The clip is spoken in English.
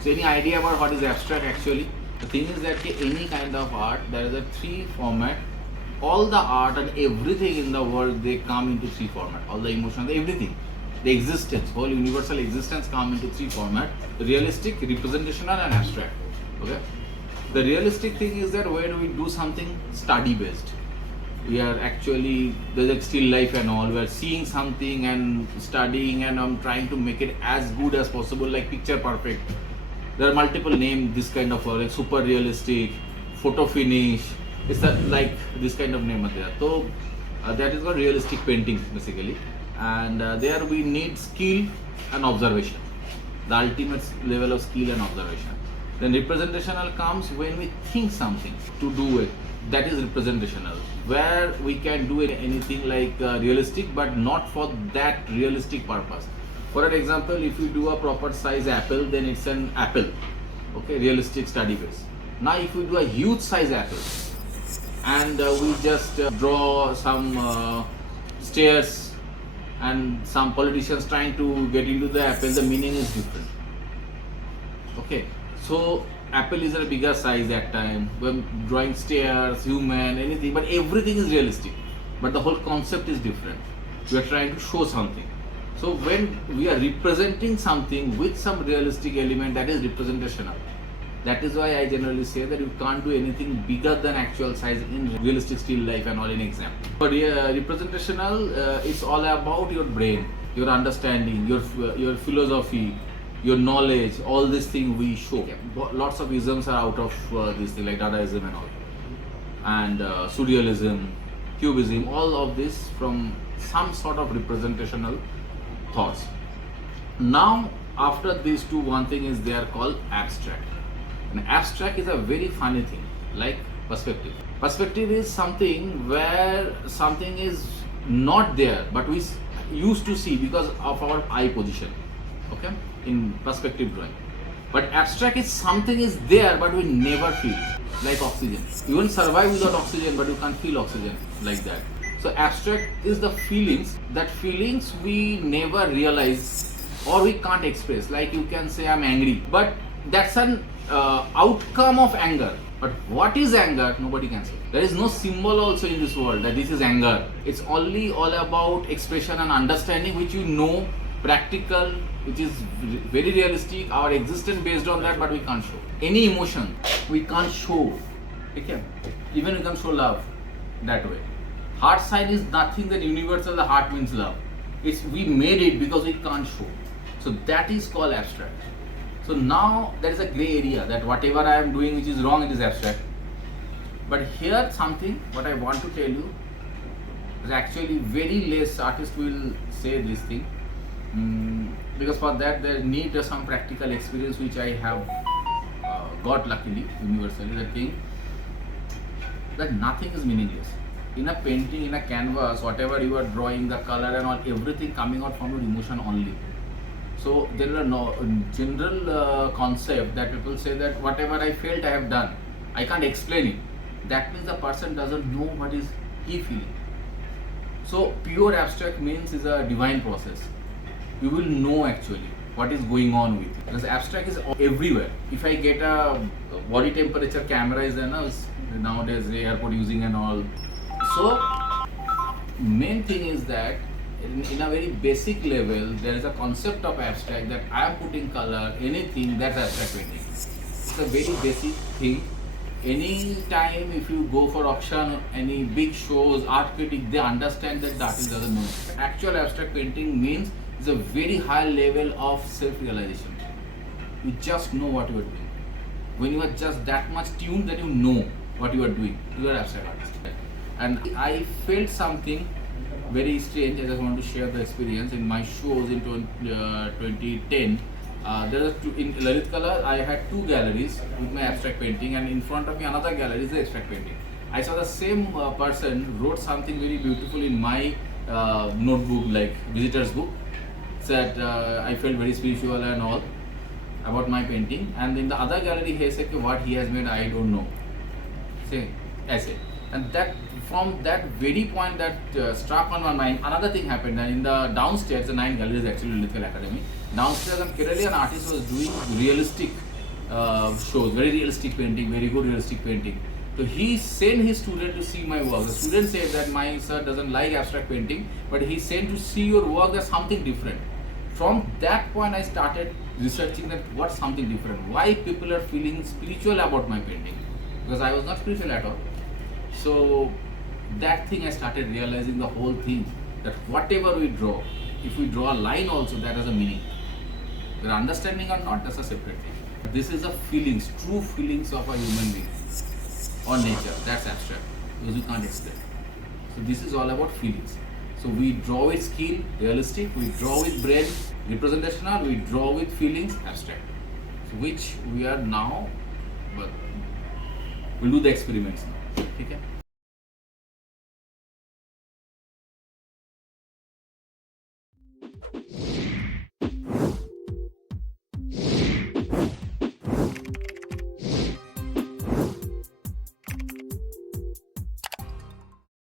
So any idea about what is abstract actually? The thing is that any kind of art, there is a three format. All the art and everything in the world, they come into three format. All the emotions, everything, the existence, whole universal existence come into three format: realistic, representational, and abstract. Okay. The realistic thing is that when we do something study based, we are actually, there's like still life and all, we are seeing something and studying, and I'm trying to make it as good as possible, like picture perfect. There are multiple names, this kind of like super realistic, photo finish. It's like this kind of name are there. So that is what realistic painting basically. And there we need skill and observation, the ultimate level of skill and observation. Then representational comes when we think something to do it. That is representational, where we can do anything like realistic, but not for that realistic purpose. For an example, if you do a proper size apple, then it's an apple. Okay, realistic study base. Now, if we do a huge size apple, and we just draw some stairs and some politicians trying to get into the apple, the meaning is different. Okay, so apple is a bigger size that time. We're drawing stairs, human, anything, but everything is realistic. But the whole concept is different. We are trying to show something. So when we are representing something with some realistic element, that is representational. That is why I generally say that you can't do anything bigger than actual size in realistic still life and all in exam. For representational, it's all about your brain, your understanding, your philosophy, your knowledge, all these things we show. Lots of isms are out of this thing like Dadaism and all, and surrealism, cubism, all of this from some sort of representational thoughts. Now after these two, one thing is they are called abstract. And abstract is a very funny thing, like perspective. Perspective is something where something is not there, but we used to see because of our eye position. Okay, in perspective drawing. But abstract is something is there, but we never feel, like oxygen. You won't survive without oxygen, but you can't feel oxygen like that. So abstract is the feelings, that feelings we never realize or we can't express. Like you can say I'm angry, but that's an outcome of anger. But what is anger? Nobody can say. There is no symbol also in this world that this is anger. It's only all about expression and understanding, which you know, practical, which is very realistic, our existence based on that, but we can't show. Any emotion we can't show. Okay? Even we can show love that way. Heart sign is nothing that universal, the heart means love. It's we made it because we can't show. So that is called abstract. So now there is a gray area that whatever I am doing which is wrong, it is abstract. But here something what I want to tell you is actually very less artists will say this thing. Because for that there need some practical experience which I have got luckily universally, the thing that nothing is meaningless. In a painting, in a canvas, whatever you are drawing, the color and all, everything coming out from your emotion only. So there are no general concept that people say that whatever I felt I have done, I can't explain it. That means the person doesn't know what is he feeling. So pure abstract means is a divine process. You will know actually what is going on with it. Because abstract is everywhere. If I get a body temperature camera is there nowadays the airport using and all. So main thing is that in a very basic level there is a concept of abstract that I am putting color, anything, that's abstract painting. It's a very basic thing. Any time if you go for auction, any big shows, art critic, they understand that the artist doesn't know. Actual abstract painting means it's a very high level of self-realization. You just know what you are doing. When you are just that much tuned that you know what you are doing, you are abstract artist. And I felt something very strange. I just want to share the experience in my shows in 2010. There are two, in Lalit Color, I had two galleries with my abstract painting, and in front of me another gallery is the abstract painting. I saw the same person wrote something very beautiful in my notebook, like visitor's book. Said I felt very spiritual and all about my painting, and in the other gallery he said what he has made I don't know. Say essay. And that from that very point that struck on my mind, another thing happened. And in the downstairs, the 9 galleries actually Little Academy. Downstairs in Kerala, an artist was doing realistic shows, very realistic painting, very good realistic painting. So he sent his student to see my work. The student said that my sir doesn't like abstract painting, but he sent to see your work as something different. From that point, I started researching that what's something different. Why people are feeling spiritual about my painting? Because I was not spiritual at all. So that thing I started realizing the whole thing, that whatever we draw, if we draw a line also, that has a meaning. Whether understanding or not, that's a separate thing. This is the feelings, true feelings of a human being or nature. That's abstract because you can't explain. So this is all about feelings. So we draw with skill, realistic. We draw with brain, representational. We draw with feelings, abstract. So which we are now, but we'll do the experiments now. Okay?